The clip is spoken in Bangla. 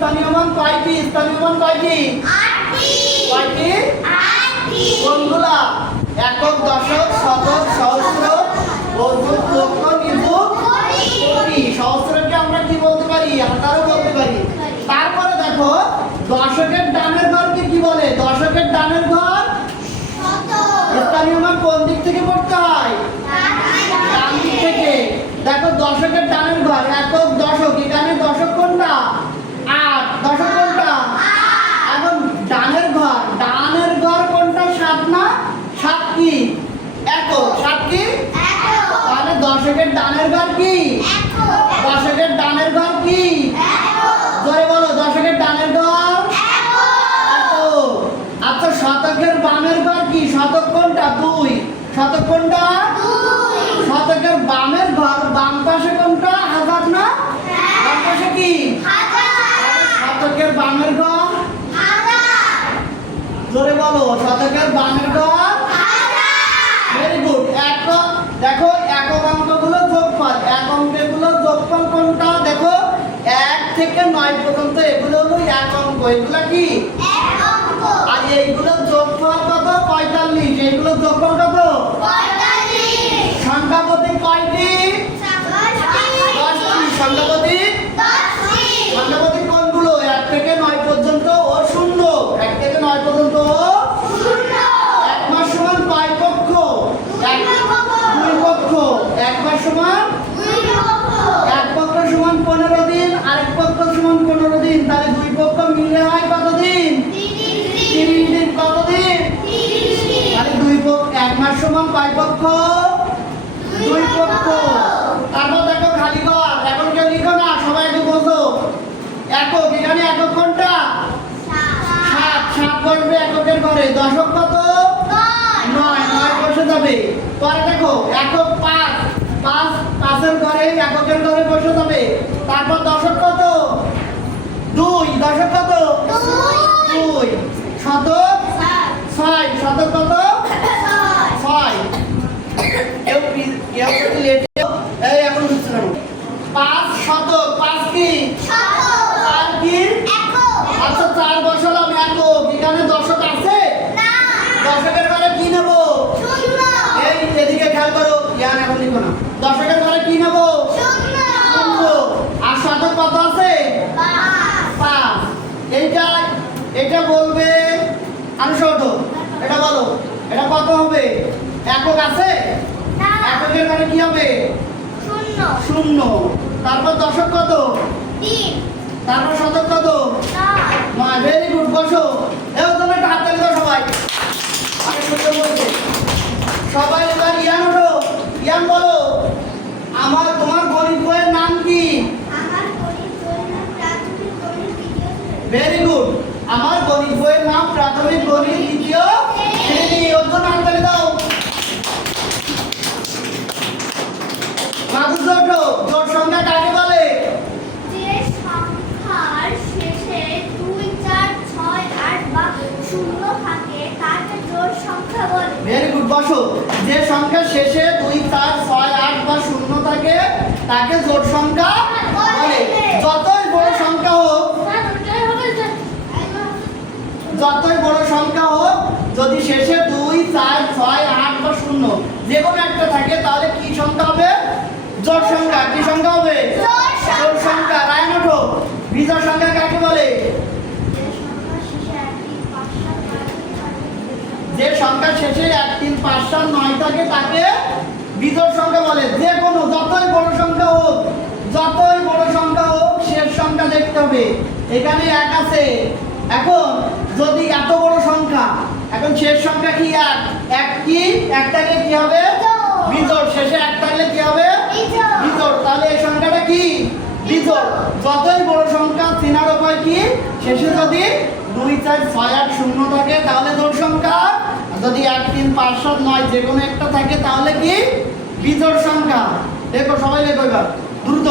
স্থানীয় মান কয়টি? স্থানীয় মান কয়টি? 8টি। কয়টি? 8টি। কোনগুলা? একক, দশক, শতক, সহস্র, অযুত, লক্ষ, নিযুত, কোটি। সহস্রকে আমরা কি বলতে পারি? হাজারও বলতে পারি। তারপরে দেখো দশকের ডানের ঘরকে কি বলে? দশকের ডানের ঘর স্থানীয় মান কোন দিক থেকে পড়তে হয়? ডান দিক থেকে। দেখো দশকের ডানের ঘর একক, দশক, এখানে দশক কোনটা? 8। দশক কোনটা? এখন ডানের ঘর কোনটা? 7 না? 7 কি? একক। 7 কি? তাহলে দশকের ডানের ঘর কি? দশকের ডানের ঘর কি? জোরে বলো, দশকের ডানের ঘর একক। আচ্ছা শতকের বামের ঘর কি? শতক কোনটা? 2। শতক কোনটা? শতকের বামের ঘর বাম পাশে কোনটা? হাজার না? বাম পাশে কি? শতকের বামের ঘর জোরে বলো, শতকের বামের ঘর। Very good. একক। দেখো একক অঙ্কগুলো যোগফল, এক অঙ্কগুলো যোগফল কোনটা? দেখো 1 থেকে 9 পর্যন্ত এগুলো হলো এক অঙ্ক। এগুলা কি? আর এইগুলো যোগফল কত? 45। এইগুলো যোগফল কত? 45। সংখ্যা প্রতীক কয়টি? 10টি। সংখ্যা প্রতীক 10টি। সংখ্যা প্রতীক কোনগুলো? 1 থেকে 9 পর্যন্ত ও 0। 1 থেকে 9 পর্যন্ত ও 0। এক মাস সমান কয় পক্ষ? 2 পক্ষ। এক মাস সমান 2 পক্ষ। এক পক্ষ সমান 15 দিন, আরেক পক্ষ সমান 15 দিন। তাহলে 2 পক্ষ মিলে হয় কত দিন? 30 দিন। কত দিন? 30 দিন। তাহলে 2 পক্ষ এক মাস সমান কয় পক্ষ? 2 পক্ষ। তারপর দেখো খালি ঘর। এখন কেউ লিখো না, সবাই একটু বোঝো। একক, এখানে একক কোনটা? 7। 7 বসবে এককের ঘরে। দশক কত? 9। 9 বসে যাবে। পরে দেখো একক 5। 5 এর ঘরে এককের ঘরে বসে যাবে। তারপর দশক কত? 2। দশক কত? 2। শতক 6। শতক কত? 6। কেউ যদি লেটে এই এখন বুঝছো না। 5 শতক। 5 কি? 4 কি? আচ্ছা 4 বসালাম একক। এখানে দশক আছে? দশকের ঘরে কি নেব? এই এদিকে খেয়াল করো। ইয়ান এখন লিখো না। দশকের ঘরে কি নেব? 0। আর শতক কত আছে? 5। এটা বলবে আনসো ওঠো। এটা বলো, এটা কত হবে? একক আছে? এককের ঘরে কি হবে? 0। তারপর দশক কত? তারপর শতক কত? 9। Very good. বসো। এও তুমি একটা হাত তালি দাও সবাই। আমি শুনতে বলছি সবাই। এবার ইয়ান ওঠো। ইয়ান বলো, তোমার গণিত বইয়ের নাম কি? Very good. আমার গণিত বইয়ের নাম প্রাথমিক গণিত দ্বিতীয় শ্রেণী। ওর জন্য হাত তালি দাও। মাদুর ওঠো। জোট সংখ্যা কাকে বলে? যে সংখ্যার শেষে 2, 4, 6, 8 বা 0 থাকে তাকে জোড় সংখ্যা বলে। Very good. বসো। যে সংখ্যার শেষে 2, 4, 6, 8 বা 0 থাকে তাকে জোট সংখ্যা বলে। যতই বড় সংখ্যা হোক, যতই বড় সংখ্যা হোক, যদি শেষে 2, 4, 6, 8 বা 0 যে কোনো একটা থাকে তাহলে কি সংখ্যা হবে? জোট সংখ্যা। কি সংখ্যা হবে? জোট সংখ্যা। রায়ন ওঠো। বিজোড় সংখ্যা কাকে বলে? যে সংখ্যা শেষে 1, 3, 5, 7, 9 থাকে তাকে বিজোড় সংখ্যা বলে। যে কোনো যতই বড় সংখ্যা হোক, শেষ সংখ্যা দেখতে হবে। এখানে 1 আছে। এখন যদি এত বড় সংখ্যা, এখন শেষ সংখ্যা কি? 1। 1 কি? 1 থাকলে কি হবে? বিজোড়। শেষে 1 থাকলে কি হবে? বিজোড়। তাহলে এই সংখ্যাটা কি? বিজোড়। যতই বড় সংখ্যা চেনার উপায় কি? শেষে যদি 2, 4, 6, 8, 0 থাকে তাহলে জোড় সংখ্যা। যদি 1, 3, 5, 7, 9 যে কোনো একটা থাকে তাহলে কি? বিজোড় সংখ্যা। দেখো সবাই লেখো এবার দ্রুত।